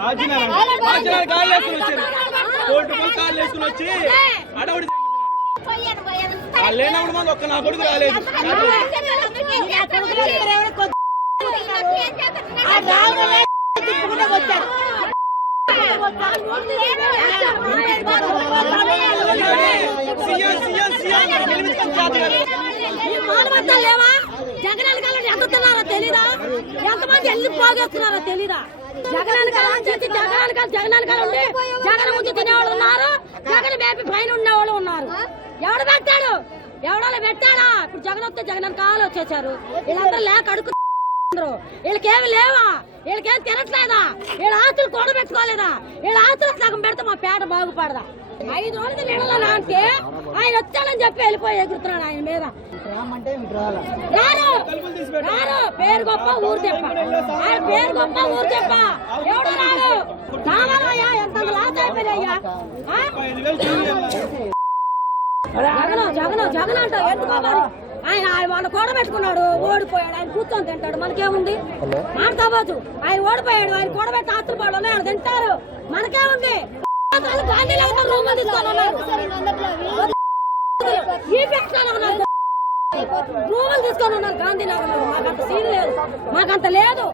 ఆచరణ కాళ్ళు వేసుకుని వచ్చి అడవుడి లేనప్పుడు మంది ఒక్క నా కొడుకు రాలేదు. సీఎం లేవా జగన్ తెలీదా ఎంతమంది పోగేస్తున్నారో తెలీదా జగన్ చేసి జగన్ కాలం జగన్ కాలం ఉండి జగన్ ముందు తినేవాళ్ళు ఉన్నారు జగన్ బేపీ పైన ఉండేవాళ్ళు ఉన్నారు ఎవడు పెట్టాడు? ఎవడో పెట్టాడా? ఇప్పుడు జగన్ వస్తే జగన్ కాలం వచ్చేసారు వీళ్ళందరూ లేక అడుగు వీళ్ళకేమి లేవా? వీళ్ళకేం తినట్లేదా? వీళ్ళ ఆస్తులు కూడబెట్టుకోలేదా వీళ్ళ ఆస్తులు సగం పెడితే మా పేట బాగుపడదా? ఐదు రోజులు నిడలా అంటే ఆయన వచ్చాడని చెప్పి వెళ్ళిపోయి ఎగురుతున్నాడు ఆయన మీద. రారు! రారు! పేరు గొప్ప ఊరు చెప్ప. ఆయన పేరు గొప్ప ఊరు చెప్ప. ఎవడు రాడు? కావాలయ్యా ఎంత లాస్ చేయాలి. జగన్ జగన్ జగన్ అంట ఎందుకో మరి? ఆయన ఆయన వాళ్ళ కూడా పెట్టుకున్నాడు ఓడిపోయాడు ఆయన కూర్చొని తింటాడు మనకేముంది? మాట్లాడబోతు ఆయన ఓడిపోయాడు ఆయన కూడా పెట్టి ఆస్తులు పడు ఆయన తింటారు. మనకేముంది? రూములు తీసుకొని ఉన్నారు. గాంధీనగర్ మాకంత సీన్ లేదు. మాకంత లేదు.